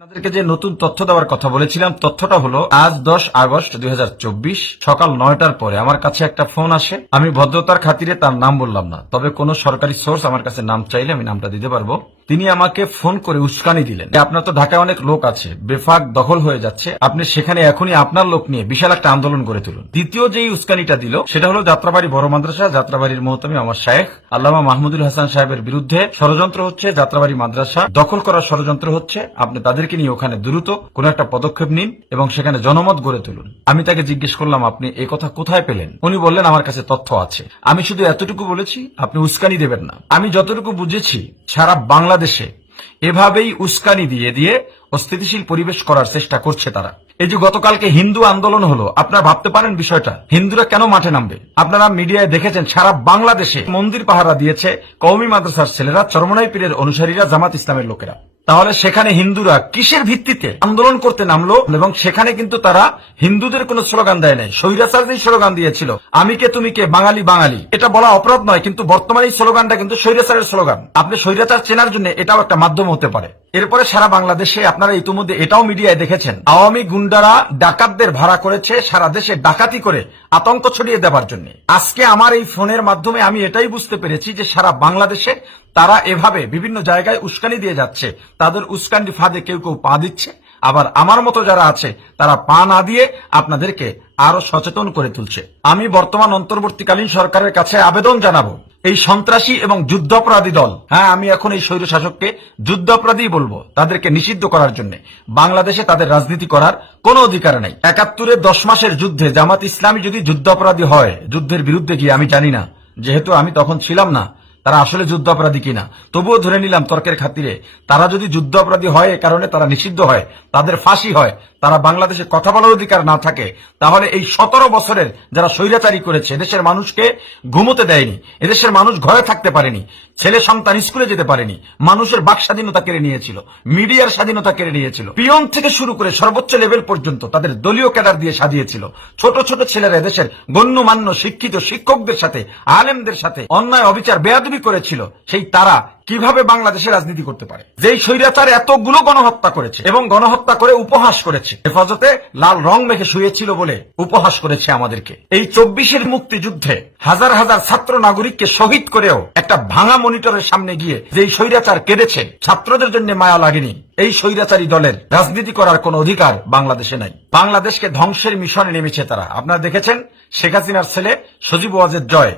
আপনাদেরকে যে নতুন তথ্য দেওয়ার কথা বলেছিলাম, তথ্যটা হলো, আজ দশ আগস্ট দুই হাজার চব্বিশ, সকাল নয়টার পরে আমার কাছে একটা ফোন আসে। আমি ভদ্রতার খাতিরে তার নাম বললাম না। তবে কোন সরকারি সোর্স আমার কাছে নাম চাইলে আমি নামটা দিতে পারব। তিনি আমাকে ফোন করে উস্কানি দিলেন। আপনার তো ঢাকায় অনেক লোক আছে। বেফাক দখল হয়ে যাচ্ছে। আপনি সেখানে এখনই আপনার লোক নিয়ে বিশাল একটা আন্দোলন করে তুলুন। দ্বিতীয় যেই উস্কানিটা দিল, সেটা হলো যাত্রাবাড়ি বড় মাদ্রাসা, যাত্রাবাড়ির মহতমি আমার শায়েখ। আল্লামা মাহমুদুল হাসান সাহেবের বিরুদ্ধে ষড়যন্ত্র হচ্ছে, যাত্রাবাড়ি মাদ্রাসা দখল করার ষড়যন্ত্র হচ্ছে। আপনি তাদেরকে নিয়ে ওখানে দ্রুত কোন একটা পদক্ষেপ নিন এবং সেখানে জনমত গড়ে তুলুন। আমি তাকে জিজ্ঞেস করলাম, আপনি এই কথা কোথায় পেলেন? উনি বললেন, আমার কাছে তথ্য আছে। আমি শুধু এতটুকু বলেছি, আপনি উস্কানি দেবেন না। আমি যতটুকু বুঝেছি, সারা বাংলাদেশে এভাবেই উস্কানি দিয়ে দিয়ে অস্থিতিশীল পরিবেশ করার চেষ্টা করছে তারা। এই যে গতকালকে হিন্দু আন্দোলন হলো, আপনারা ভাবতে পারেন বিষয়টা। হিন্দুরা কেন মাঠে নামবে? আপনারা মিডিয়ায় দেখেছেন, সারা বাংলাদেশে মন্দির পাহারা দিয়েছে কৌমি মাদ্রাসার ছেলেরা, চরমনাই পীরের অনুসারীরা, জামাত ইসলামের লোকেরা। তাহলে সেখানে হিন্দুরা কিসের ভিত্তিতে আন্দোলন করতে নামলো এবং সেখানে কিন্তু তারা হিন্দুদের কোন স্লোগান দেয় নাই। স্বৈরাচার যেই স্লোগান দিয়েছিল, আমি কে তুমি কে, বাঙালি বাঙালি। এটা বলা অপরাধ নয়, কিন্তু বর্তমানে এই স্লোগানটা কিন্তু স্বৈরাচারের স্লোগান। আপনি স্বৈরাচার চেনার জন্য এটাও একটা মাধ্যম হতে পারে। এরপরে সারা বাংলাদেশে আপনারা ইতিমধ্যে এটাও মিডিয়ায় দেখেছেন। আওয়ামী গুন্ডারা ডাকাতদের ভাড়া করেছে সারা দেশে ডাকাতি করে আতঙ্ক ছড়িয়ে দেওয়ার জন্য। আজকে আমার এই ফোনের মাধ্যমে আমি এটাই বুঝতে পেরেছি যে সারা বাংলাদেশে তারা এভাবে বিভিন্ন জায়গায় উস্কানি দিয়ে যাচ্ছে। তাদের উস্কানি ফাঁদে কেউ কেউ পা দিচ্ছে। আবার আমার মতো যারা আছে, তারা পা না দিয়ে আপনাদেরকে আরও সচেতন করে তুলছে। আমি বর্তমান অন্তর্বর্তীকালীন সরকারের কাছে আবেদন জানাব এই সন্ত্রাসী এবং যুদ্ধাপরাধী দল হ্যাঁ আমি এখন এই স্বৈর শাসককে যুদ্ধাপরাধী বলব, তাদেরকে নিষিদ্ধ করার জন্য। বাংলাদেশে তাদের রাজনীতি করার কোনো অধিকার নেই। একাত্তরের দশ মাসের যুদ্ধে জামাত ইসলামী যদি যুদ্ধাপরাধী হয়, যুদ্ধের বিরুদ্ধে গিয়ে, আমি জানি না, যেহেতু আমি তখন ছিলাম না তারা আসলে যুদ্ধ অপরাধী কিনা? তবুও ধরে নিলাম তর্কের খাতিরে, তারা যদি যুদ্ধ অপরাধী হয়, এ কারণে তারা নিষিদ্ধ হয়, তাদের ফাঁসি হয়, তারা বাংলাদেশে কথা বলার অধিকার না থাকে, তাহলে এই সতেরো বছরের যারা স্বৈরাচারী করেছে দেশের মানুষকে ঘুমোতে দেয়নি, এদেশের মানুষ ঘরে থাকতে পারেনি, ছেলে সন্তান স্কুলে যেতে পারেনি, মানুষের বাক স্বাধীনতা কেড়ে নিয়েছিল, মিডিয়ার স্বাধীনতা কেড়ে নিয়েছিল, পিয়ন থেকে শুরু করে সর্বোচ্চ লেভেল পর্যন্ত তাদের দলীয় ক্যাডার দিয়ে সাজিয়েছিল, ছোট ছোট ছেলেরা এদেশের গণ্যমান্য শিক্ষিত শিক্ষকদের সাথে, আলেমদের সাথে, অন্যায়, অবিচার, বেয়াদবি করেছিল সেই তারা কীভাবে বাংলাদেশে রাজনীতি করতে পারে। যেই স্বৈরাচার এতগুলো গণহত্যা করেছে এবং গণহত্যা করে উপহাস করেছে, হেফাজতে লাল রং মেখে শুয়েছিল বলে উপহাস করেছে আমাদেরকে। এই চব্বিশের মুক্তিযুদ্ধে হাজার হাজার ছাত্র নাগরিককে শহীদ করেও একটা ভাঙা মনিটরের সামনে গিয়ে যেই স্বৈরাচার কেঁদেছে, ছাত্রদের জন্য মায়া লাগেনি। এই স্বৈরাচারী দলের রাজনীতি করার কোন অধিকার বাংলাদেশে নাই। বাংলাদেশকে ধ্বংসের মিশনে নেমেছে তারা। আপনারা দেখেছেন শেখ হাসিনার ছেলে সজীব ওয়াজের জয়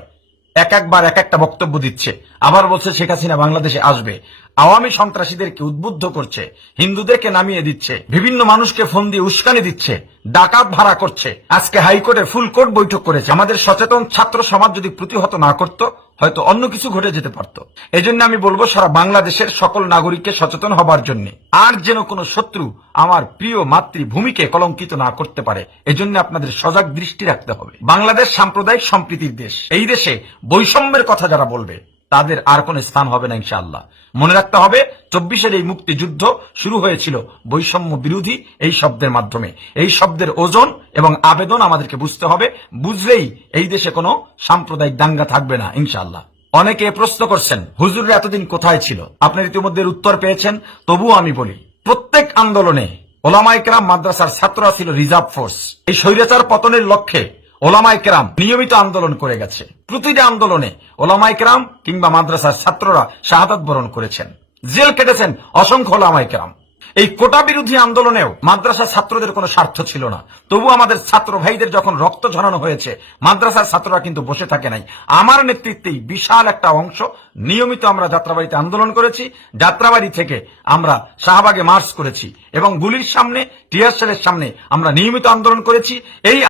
এক একবার এক একটা বক্তব্য দিচ্ছে। আবার বলছে শেখ হাসিনা বাংলাদেশে আসবে। আওয়ামী সন্ত্রাসীদেরকে উদ্বুদ্ধ করছে, হিন্দুদেরকে নামিয়ে দিচ্ছে, বিভিন্ন মানুষকে ফোন দিয়ে উস্কানি দিচ্ছে, ডাকাত ভাড়া করছে। আজকে হাইকোর্টে ফুল কোর্ট বৈঠক করেছে। আমাদের সচেতন ছাত্র সমাজ যদি প্রতিহত না করত, হয়তো অন্য কিছু ঘটে যেতে পারত। এজন্য আমি বলব, সারা বাংলাদেশের সকল নাগরিককে সচেতন হবার জন্য। আর যেন কোনো শত্রু আমার প্রিয় মাতৃভূমিকে কলঙ্কিত না করতে পারে, এজন্য আপনাদের সজাগ দৃষ্টি রাখতে হবে। বাংলাদেশ সাম্প্রদায়িক সম্প্রীতির দেশ। এই দেশে বৈষম্যের কথা যারা বলবে তাদের আর কোন স্থান হবে না ইনশাআল্লাহ। মনে রাখতে হবে, চব্বিশের এই মুক্তিযুদ্ধ শুরু হয়েছিল বৈষম্য বিরোধী এই শব্দের মাধ্যমে। এই শব্দের ওজন এবং আবেদন আমাদেরকে বুঝতে হবে। বুঝলেই এই দেশে কোনো সাম্প্রদায়িক দাঙ্গা থাকবে না ইনশাআল্লাহ। অনেকে প্রশ্ন করছেন হুজুর এতদিন কোথায় ছিল? আপনার ইতিমধ্যে উত্তর পেয়েছেন, তবুও আমি বলি, প্রত্যেক আন্দোলনে ওলামাইকরাম মাদ্রাসার ছাত্ররা ছিল রিজার্ভ ফোর্স। এই স্বৈরাচার পতনের লক্ষ্যে ওলামাই কেরাম নিয়মিত আন্দোলন করে গেছে। প্রতিটা আন্দোলনে ওলামাই কেরাম কিংবা মাদ্রাসার ছাত্ররা শাহাদাত বরণ করেছেন। জেল কেটেছেন অসংখ্য ওলামাই কেরাম। এই কোটা বিরোধী আন্দোলনেও মাদ্রাসা ছাত্রদের কোনো স্বার্থ ছিল না। তবু আমাদের ছাত্র ভাইদের যখন রক্ত ঝরানো হয়েছে, মাদ্রাসার ছাত্ররা কিন্তু বসে থাকে নাই। আমার নেতৃত্বেই বিশাল একটা অংশ নিয়মিত আমরা যাত্রাবাড়িতে আন্দোলন করেছি। যাত্রাবাড়ি থেকে আমরা শাহবাগে মার্চ করেছি এবং গুলির সামনে, টিয়ার সামনে আমরা নিয়মিত আন্দোলন করেছি। এই